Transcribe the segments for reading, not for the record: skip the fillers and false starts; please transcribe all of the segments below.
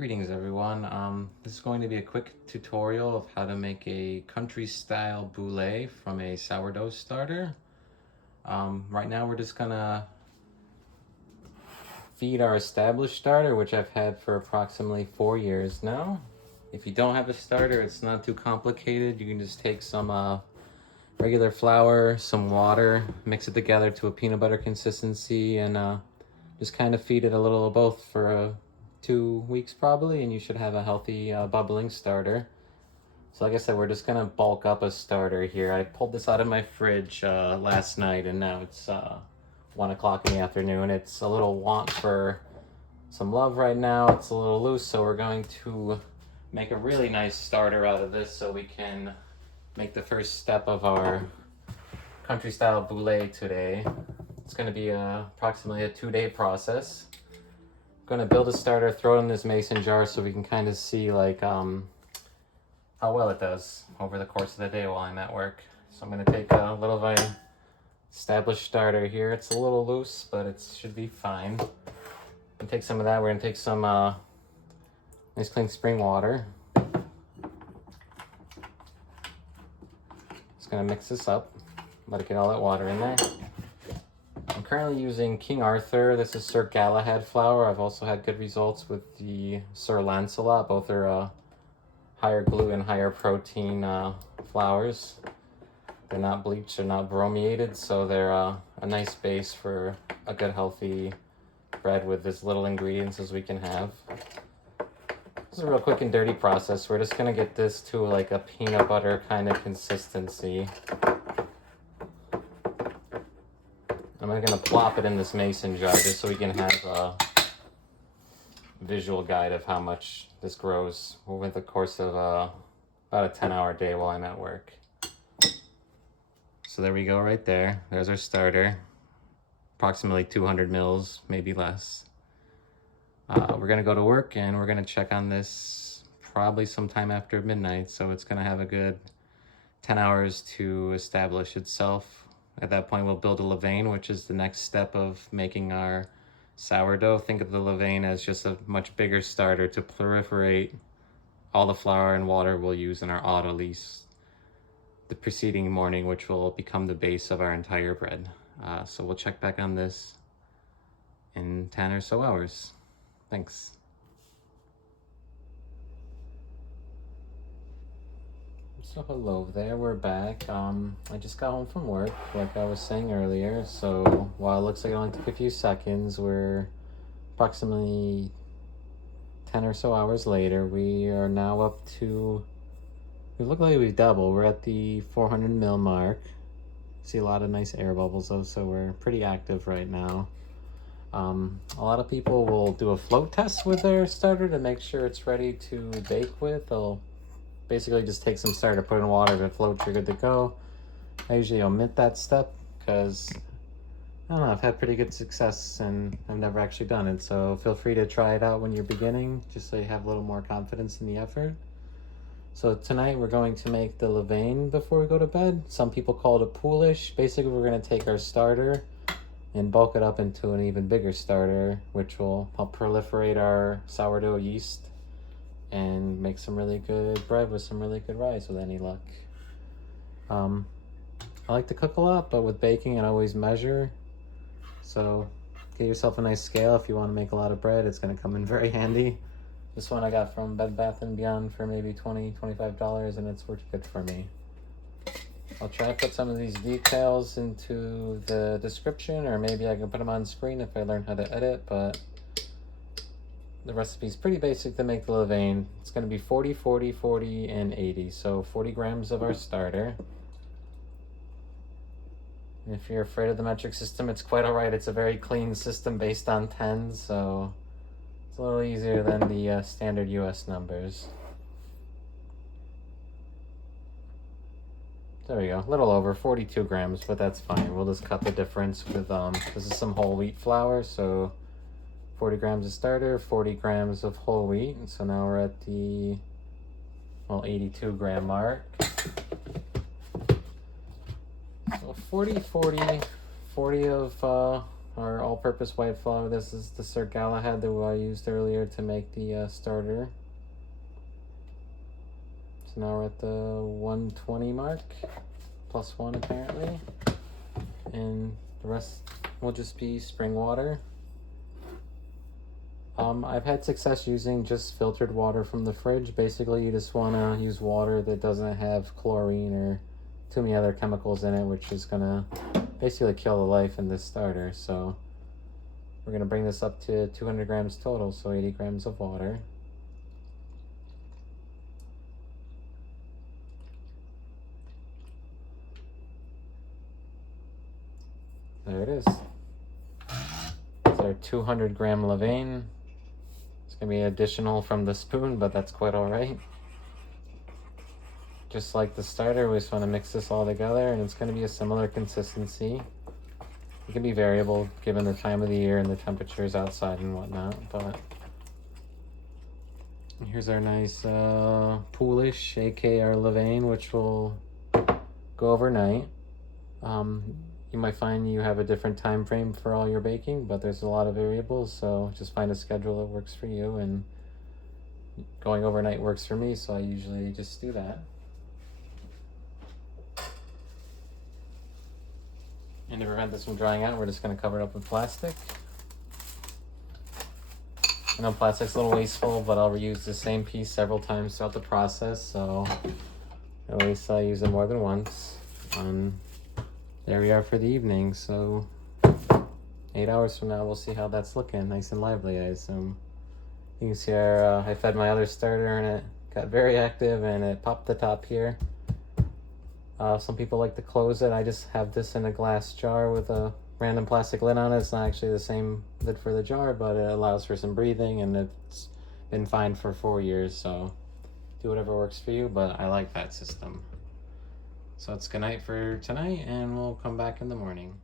Greetings everyone. This is going to be a quick tutorial of how to make a country style boule from a sourdough starter. Right now we're just gonna feed our established starter, which I've had for approximately 4 years now. If you don't have a starter, it's not too complicated. You can just take some regular flour, some water, mix it together to a peanut butter consistency, and just kind of feed it a little of both for 2 weeks probably, and you should have a healthy bubbling starter. So like I said, we're just gonna bulk up a starter here. I pulled this out of my fridge last night, and now it's 1 o'clock in the afternoon. It's a little want for some love right now. It's a little loose, so we're going to make a really nice starter out of this so we can make the first step of our country style boule today. It's going to be approximately a 2-day process. I'm going to build a starter, throw it in this mason jar so we can kind of see like how well it does over the course of the day while I'm at work. So I'm going to take a little of my established starter here. It's a little loose, but it should be fine. And take some of that. We're going to take some nice clean spring water. Just going to mix this up. Let it get all that water in there. I'm currently using King Arthur. This is Sir Galahad flour. I've also had good results with the Sir Lancelot. Both are higher gluten, higher protein flours. They're not bleached, they're not bromiated, so they're a nice base for a good healthy bread with as little ingredients as we can have. This is a real quick and dirty process. We're just gonna get this to like a peanut butter kind of consistency. I'm gonna plop it in this mason jar just so we can have a visual guide of how much this grows over the course of about a 10-hour day while I'm at work. So there we go right there. There's our starter. Approximately 200 mils, maybe less. We're gonna go to work and we're gonna check on this probably sometime after midnight. So it's gonna have a good 10 hours to establish itself. At that point, we'll build a levain, which is the next step of making our sourdough. Think of the levain as just a much bigger starter to proliferate all the flour and water we'll use in our Autolyse the preceding morning, which will become the base of our entire bread. So we'll check back on this in 10 or so hours. Thanks. So hello there, we're back. I just got home from work, like I was saying earlier, so while it looks like it only took a few seconds, we're approximately 10 or so hours later. We are now up to, we look like we've doubled. We're at the 400 mil mark. See a lot of nice air bubbles though, so we're pretty active right now. A lot of people will do a float test with their starter to make sure it's ready to bake with. They'll basically just take some starter, put it in water, if it floats, you're good to go. I usually omit that step because, I don't know, I've had pretty good success and I've never actually done it. So feel free to try it out when you're beginning, just so you have a little more confidence in the effort. So tonight we're going to make the levain before we go to bed. Some people call it a poolish. Basically, we're going to take our starter and bulk it up into an even bigger starter, which will help proliferate our sourdough yeast and make some really good bread with some really good rice with any luck. I like to cook a lot, but with baking I always measure. So get yourself a nice scale if you want to make a lot of bread. It's going to come in very handy. This one I got from Bed Bath & Beyond for maybe $20, $25, and it's worked good for me. I'll try to put some of these details into the description, or maybe I can put them on screen if I learn how to edit, but the recipe is pretty basic to make the levain. It's going to be 40, 40, 40, and 80. So 40 grams of our starter. And if you're afraid of the metric system, it's quite alright. It's a very clean system based on tens, so it's a little easier than the standard US numbers. There we go, a little over 42 grams, but that's fine. We'll just cut the difference with, this is some whole wheat flour, so 40 grams of starter, 40 grams of whole wheat. And so now we're at the, well, 82 gram mark. So 40, 40, 40 of our all-purpose white flour. This is the Sir Galahad that I used earlier to make the starter. So now we're at the 120 mark, plus 1 apparently. And the rest will just be spring water. I've had success using just filtered water from the fridge. Basically, you just want to use water that doesn't have chlorine or too many other chemicals in it, which is going to basically kill the life in this starter. So we're going to bring this up to 200 grams total, so 80 grams of water. There it is. It's our 200 gram Levaine. It's going to be additional from the spoon, but that's quite all right. Just like the starter, we just want to mix this all together, and it's going to be a similar consistency. It can be variable given the time of the year and the temperatures outside and whatnot, but here's our nice poolish, aka our Levaine, which will go overnight. You might find you have a different time frame for all your baking, but there's a lot of variables, so just find a schedule that works for you, and going overnight works for me, so I usually just do that. And to prevent this from drying out, we're just going to cover it up with plastic. I know plastic's a little wasteful, but I'll reuse the same piece several times throughout the process, so at least I use it more than once. There we are for the evening, so 8 hours from now we'll see how that's looking. Nice and lively, I assume. You can see I fed my other starter and it got very active and it popped the top here. Some people like to close it. I just have this in a glass jar with a random plastic lid on it. It's not actually the same lid for the jar, but it allows for some breathing, and it's been fine for 4 years, so do whatever works for you, but I like that system. So it's good night for tonight, and we'll come back in the morning.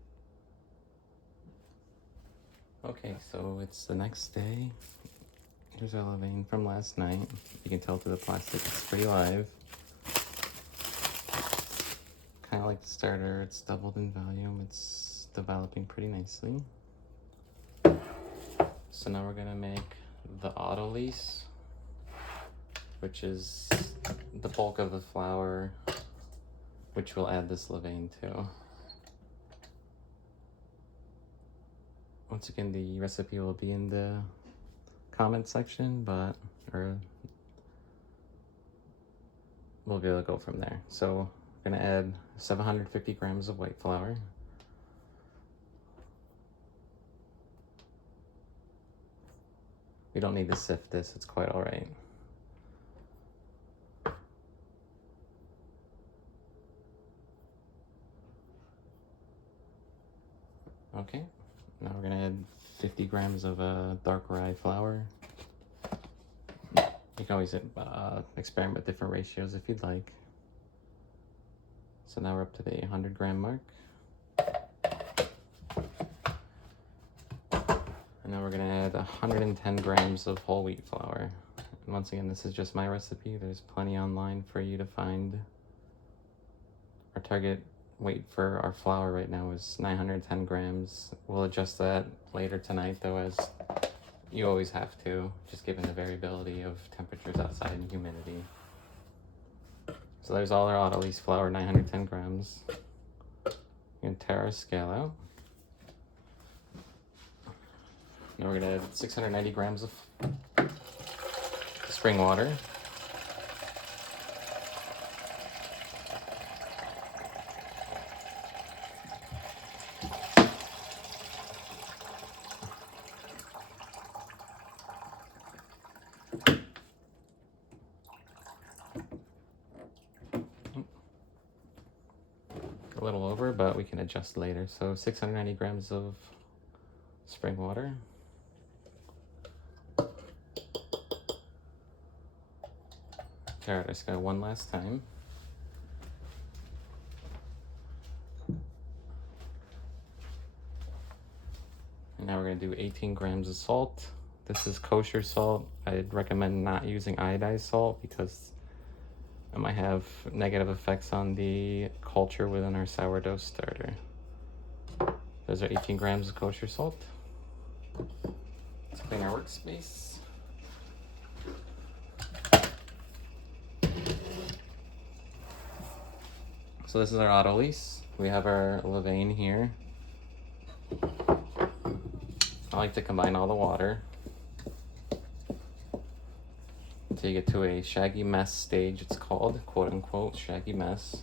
Okay, so it's the next day. Here's our Levaine from last night. You can tell through the plastic, it's pretty live. Kind of like the starter, it's doubled in volume. It's developing pretty nicely. So now we're gonna make the Autolyse, which is the bulk of the flour, which we'll add this Levaine to. Once again, the recipe will be in the comment section, or we'll be able to go from there. So we're gonna add 750 grams of white flour. We don't need to sift this, it's quite all right. Okay, now we're gonna add 50 grams of dark rye flour. You can always experiment with different ratios if you'd like. So now we're up to the 100 gram mark. And now we're gonna add 110 grams of whole wheat flour. And once again, this is just my recipe. There's plenty online for you to find. Our target weight for our flour right now is 910 grams. We'll adjust that later tonight though, as you always have to, just given the variability of temperatures outside and humidity. So there's all our Autolyse flour, 910 grams. We're gonna tear our scale out. Now we're gonna add 690 grams of spring water. A little over, but we can adjust later. So 690 grams of spring water. Tear out our scale one last time. And now we're going to do 18 grams of salt. This is kosher salt. I'd recommend not using iodized salt because it might have negative effects on the culture within our sourdough starter. Those are 18 grams of kosher salt. Let's clean our workspace. So this is our Autolyse. We have our Levaine here. I like to combine all the water until you get to a shaggy mess stage. It's called, quote unquote, shaggy mess.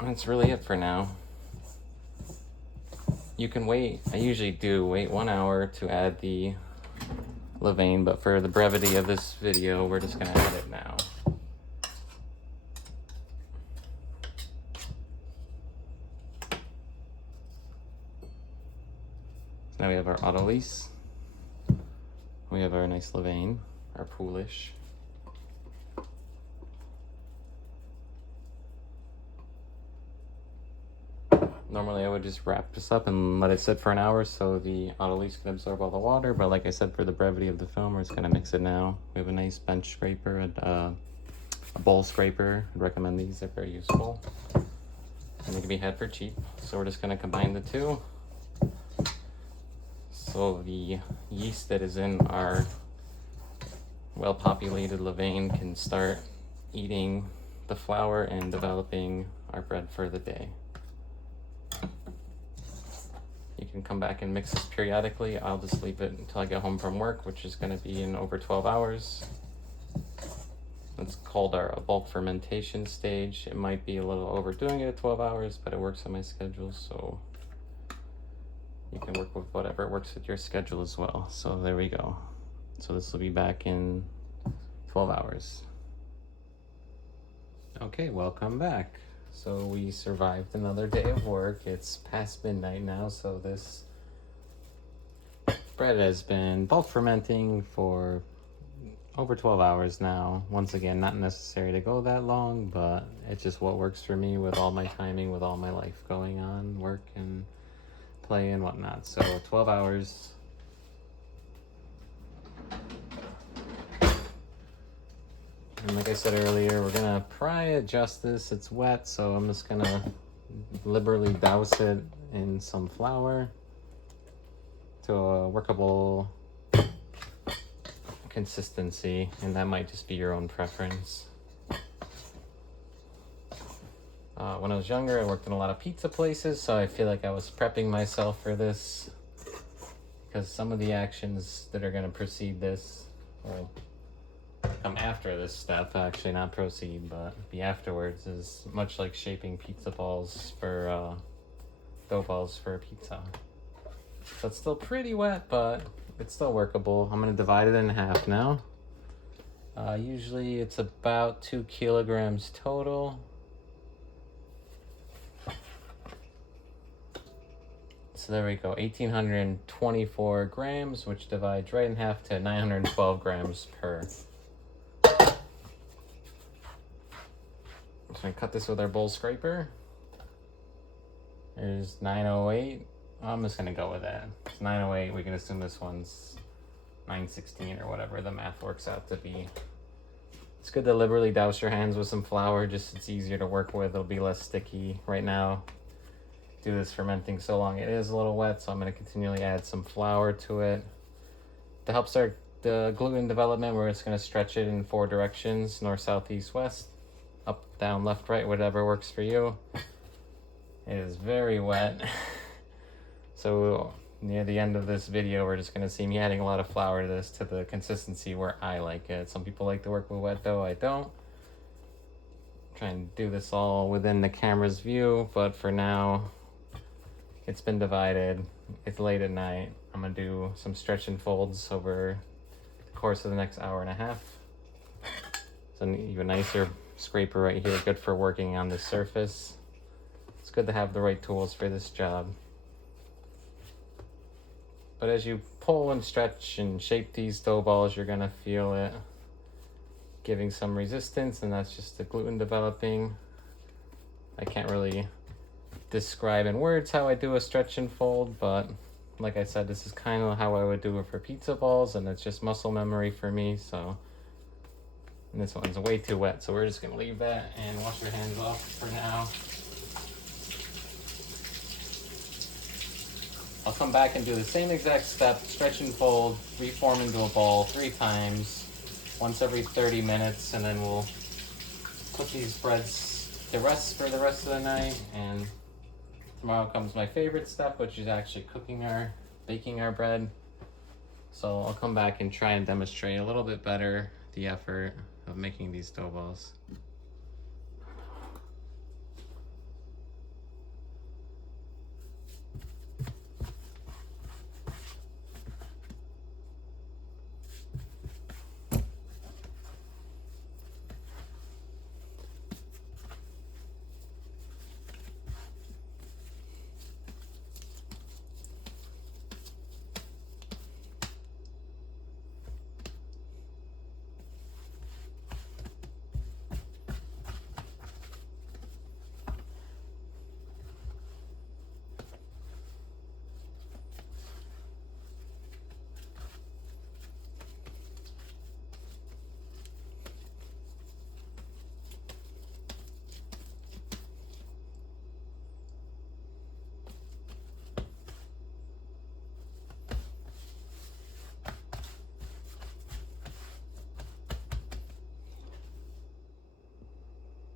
That's really it for now. You can wait. I usually do wait 1 hour to add the Levaine, but for the brevity of this video, we're just gonna add it now. So now we have our Autolyse. We have our nice Levaine, our poolish. Normally I would just wrap this up and let it sit for an hour so the Autolyse can absorb all the water, but like I said, for the brevity of the film, we're just gonna mix it now. We have a nice bench scraper and a bowl scraper. I'd recommend these, they're very useful. And they can be had for cheap. So we're just gonna combine the two. So the yeast that is in our well-populated Levaine can start eating the flour and developing our bread for the day. You can come back and mix this periodically. I'll just leave it until I get home from work, which is going to be in over 12 hours. It's called our bulk fermentation stage. It might be a little overdoing it at 12 hours, but it works on my schedule, so you can work with whatever works with your schedule as well. So there we go. So this will be back in 12 hours. Okay, welcome back. So we survived another day of work. It's past midnight now, so this bread has been bulk fermenting for over 12 hours now. Once again, not necessary to go that long, but it's just what works for me with all my timing, with all my life going on, work and play and whatnot. So 12 hours. And like I said earlier, we're gonna adjust this. It's wet, so I'm just gonna liberally douse it in some flour to a workable consistency, and that might just be your own preference. When I was younger, I worked in a lot of pizza places, so I feel like I was prepping myself for this, because some of the actions that are gonna precede this, well, come after this step, actually not proceed, but be afterwards, is much like shaping pizza balls for dough balls for a pizza. So it's still pretty wet, but it's still workable. I'm gonna divide it in half now. Usually it's about 2 kilograms total. So there we go, 1,824 grams, which divides right in half to 912 grams per. I'm gonna cut this with our bowl scraper. There's 908. I'm just gonna go with that. It's 908. We can assume this one's 916 or whatever the math works out to be. It's good to liberally douse your hands with some flour. Just it's easier to work with. It'll be less sticky. Right now, do this fermenting so long, it is a little wet, so I'm gonna continually add some flour to it to help start the gluten development. We're just gonna stretch it in 4 directions: north, south, east, west. Up, down, left, right, whatever works for you. It is very wet. So near the end of this video, we're just gonna see me adding a lot of flour to this to the consistency where I like it. Some people like to work with wet dough, I don't. Try and do this all within the camera's view, but for now, it's been divided. It's late at night. I'm gonna do some stretch and folds over the course of the next hour and a half. So even nicer scraper right here, good for working on the surface. It's good to have the right tools for this job. But as you pull and stretch and shape these dough balls, you're gonna feel it giving some resistance, and that's just the gluten developing. I can't really describe in words how I do a stretch and fold, but like I said, this is kind of how I would do it for pizza balls, and it's just muscle memory for me. So And this one's way too wet, so we're just gonna leave that and wash our hands off for now. I'll come back and do the same exact step, stretch and fold, reform into a ball 3 times, once every 30 minutes, and then we'll put these breads to rest for the rest of the night. And tomorrow comes my favorite step, which is actually baking our bread. So I'll come back and try and demonstrate a little bit better the effort of making these dough balls.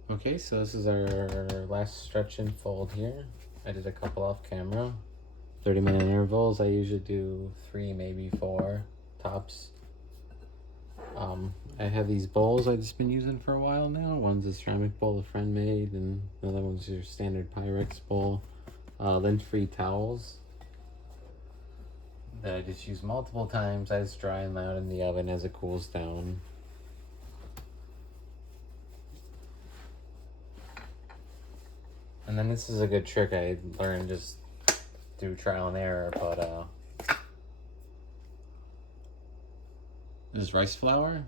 Okay, so this is our last stretch and fold here. I did a couple off camera. 30-minute intervals. I usually do 3, maybe 4 tops. I have these bowls I've just been using for a while now. One's a ceramic bowl a friend made, and another one's your standard Pyrex bowl. Lint-free towels that I just use multiple times. I just dry them out in the oven as it cools down. And then this is a good trick I learned just through trial and error, but this is rice flour.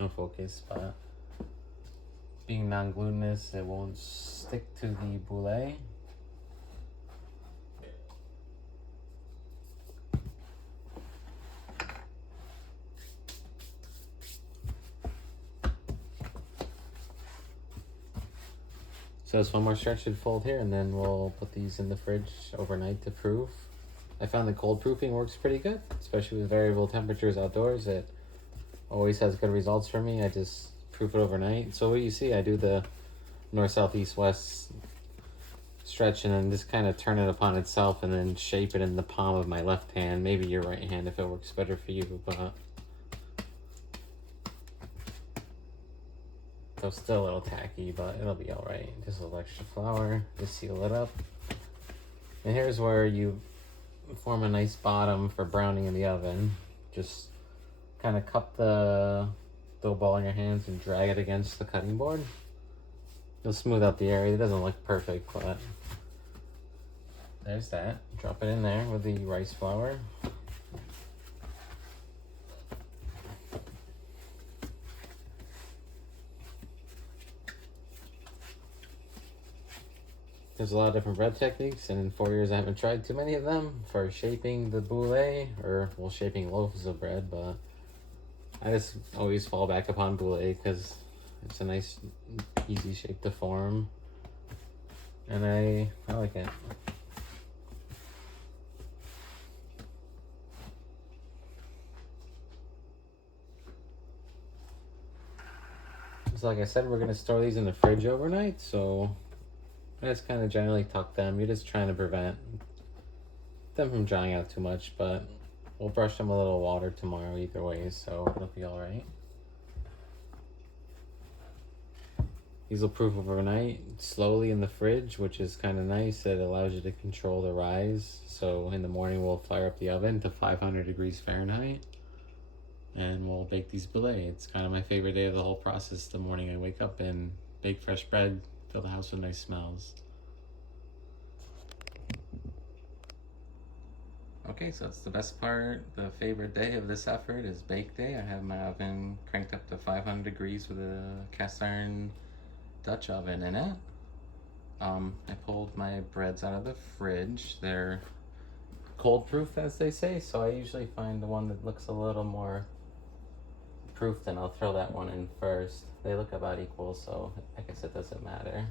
No focus, but being non-glutinous, it won't stick to the boule. So it's one more stretch and fold here, and then we'll put these in the fridge overnight to proof. I found the cold proofing works pretty good, especially with variable temperatures outdoors. It always has good results for me. I just proof it overnight. So what you see, I do the north, south, east, west stretch, and then just kind of turn it upon itself and then shape it in the palm of my left hand, maybe your right hand if it works better for you, but so still a little tacky, but it'll be all right. Just a little extra flour, just seal it up. And here's where you form a nice bottom for browning in the oven. Just kind of cup the dough ball in your hands and drag it against the cutting board. You'll smooth out the area. It doesn't look perfect, but there's that. Drop it in there with the rice flour. There's a lot of different bread techniques, and in 4 years I haven't tried too many of them for shaping the boule, or well, shaping loaves of bread, but I just always fall back upon boule because it's a nice, easy shape to form, and I like it. So like I said, we're going to store these in the fridge overnight, so I just kind of generally tuck them. You're just trying to prevent them from drying out too much, but we'll brush them a little water tomorrow either way, so it'll be all right. These will proof overnight slowly in the fridge, which is kind of nice. It allows you to control the rise. So in the morning, we'll fire up the oven to 500 degrees Fahrenheit, and we'll bake these boule. It's kind of my favorite day of the whole process. The morning I wake up and bake fresh bread, fill the house with nice smells. Okay, so that's the best part. The favorite day of this effort is bake day. I have my oven cranked up to 500 degrees with a cast iron Dutch oven in it. I pulled my breads out of the fridge. They're cold proof, as they say, so I usually find the one that looks a little more proof, then I'll throw that one in first. They look about equal, so I guess it doesn't matter.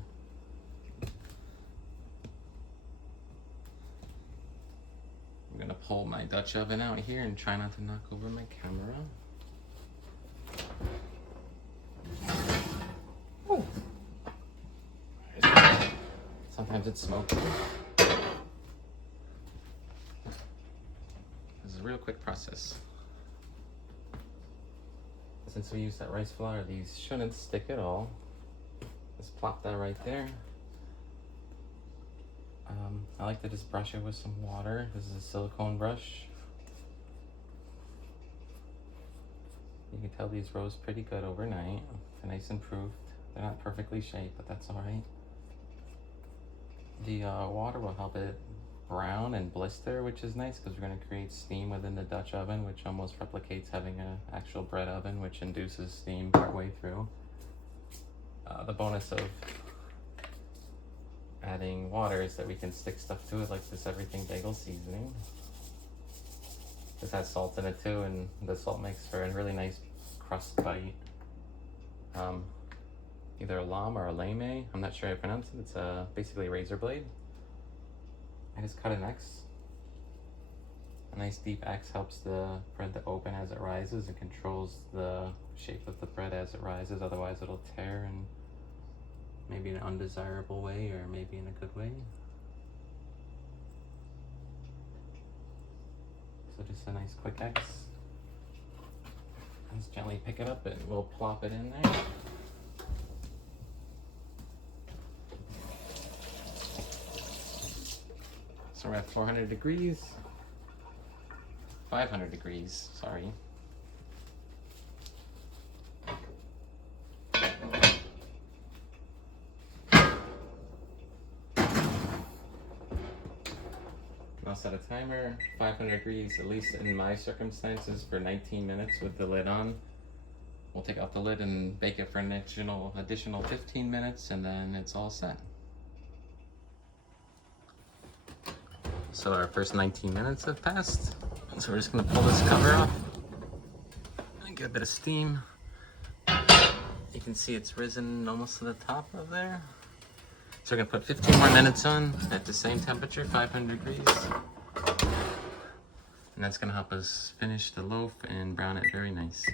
I'm gonna pull my Dutch oven out here and try not to knock over my camera. Ooh. Sometimes it's smoky. This is a real quick process. Since we use that rice flour, these shouldn't stick at all. Just plop that right there. I like to just brush it with some water. This is a silicone brush. You can tell these rose pretty good overnight. They're nice and proofed. They're not perfectly shaped, but that's all right. The water will help it brown and blister, which is nice because we're going to create steam within the Dutch oven, which almost replicates having an actual bread oven, which induces steam partway through. The bonus of adding water is that we can stick stuff to it like this everything bagel seasoning. This has salt in it too, and the salt makes for a really nice crust bite. Either a lame or a lame, I'm not sure how to pronounce it. It's basically a razor blade. I just cut an X. A nice deep X helps the bread to open as it rises. It controls the shape of the bread as it rises, otherwise it'll tear in maybe an undesirable way or maybe in a good way. So just a nice quick X. Just gently pick it up and we'll plop it in there. So we're at 400 degrees, 500 degrees, sorry. I'll set a timer, 500 degrees, at least in my circumstances, for 19 minutes with the lid on. We'll take off the lid and bake it for an additional 15 minutes, and then it's all set. So our first 19 minutes have passed. So we're just gonna pull this cover off and get a bit of steam. You can see it's risen almost to the top of there. So we're gonna put 15 more minutes on at the same temperature, 500 degrees. And that's gonna help us finish the loaf and brown it very nice.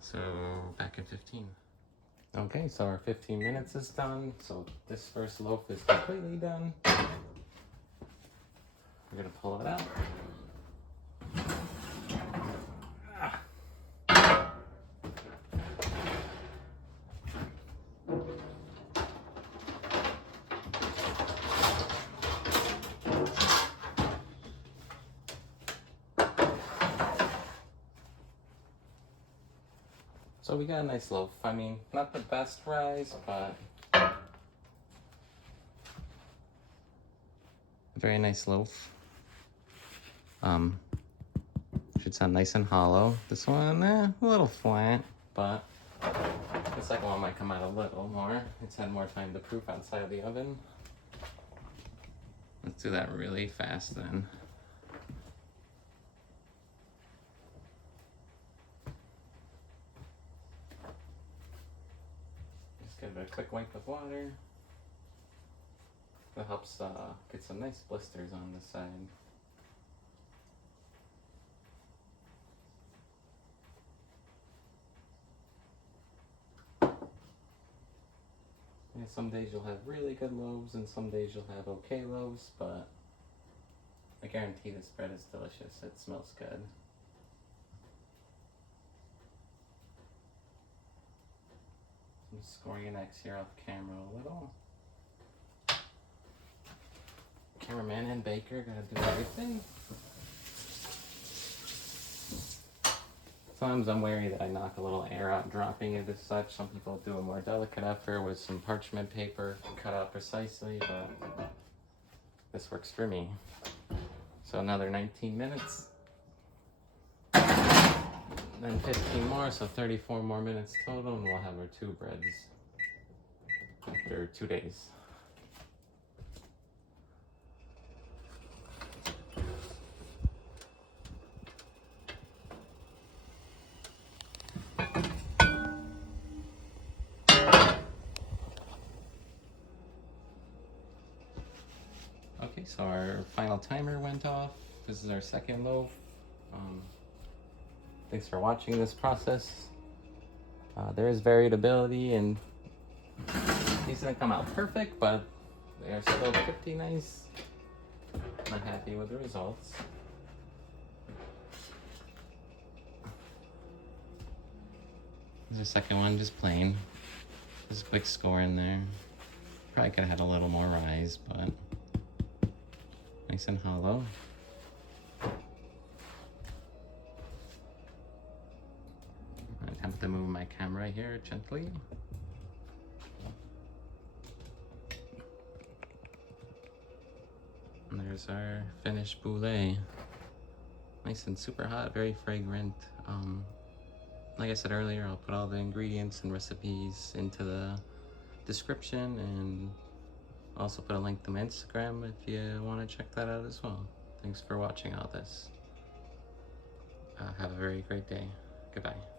So back in 15. Okay, so our 15 minutes is done. So this first loaf is completely done. We're gonna pull it out. So we got a nice loaf. I mean, not the best rise, but a very nice loaf. Should sound nice and hollow. This one, a little flat, but the second one might come out a little more. It's had more time to proof outside of the oven. Let's do that really fast then. Give it a quick wipe of water. That helps get some nice blisters on the side. Yeah, some days you'll have really good loaves and some days you'll have okay loaves, but I guarantee this bread is delicious. It smells good. I'm scoring an X here off camera a little. Cameraman and baker gotta do everything. Sometimes I'm wary that I knock a little air out dropping it as such. Some people do a more delicate effort with some parchment paper, cut out precisely, but this works for me. So another 19 minutes. Then 15 more, so 34 more minutes total, and we'll have our 2 breads after 2 days. Okay, so our final timer went off. This is our second loaf. Thanks for watching this process. There is variability, and these didn't come out perfect, but they are still pretty nice. I'm happy with the results. There's a second one, just plain. There's a quick score in there. Probably could have had a little more rise, but nice and hollow. I attempt to move my camera here gently. And there's our finished boule. Nice and super hot, very fragrant. Like I said earlier, I'll put all the ingredients and recipes into the description, and also put a link to my Instagram if you want to check that out as well. Thanks for watching all this. Have a very great day. Goodbye.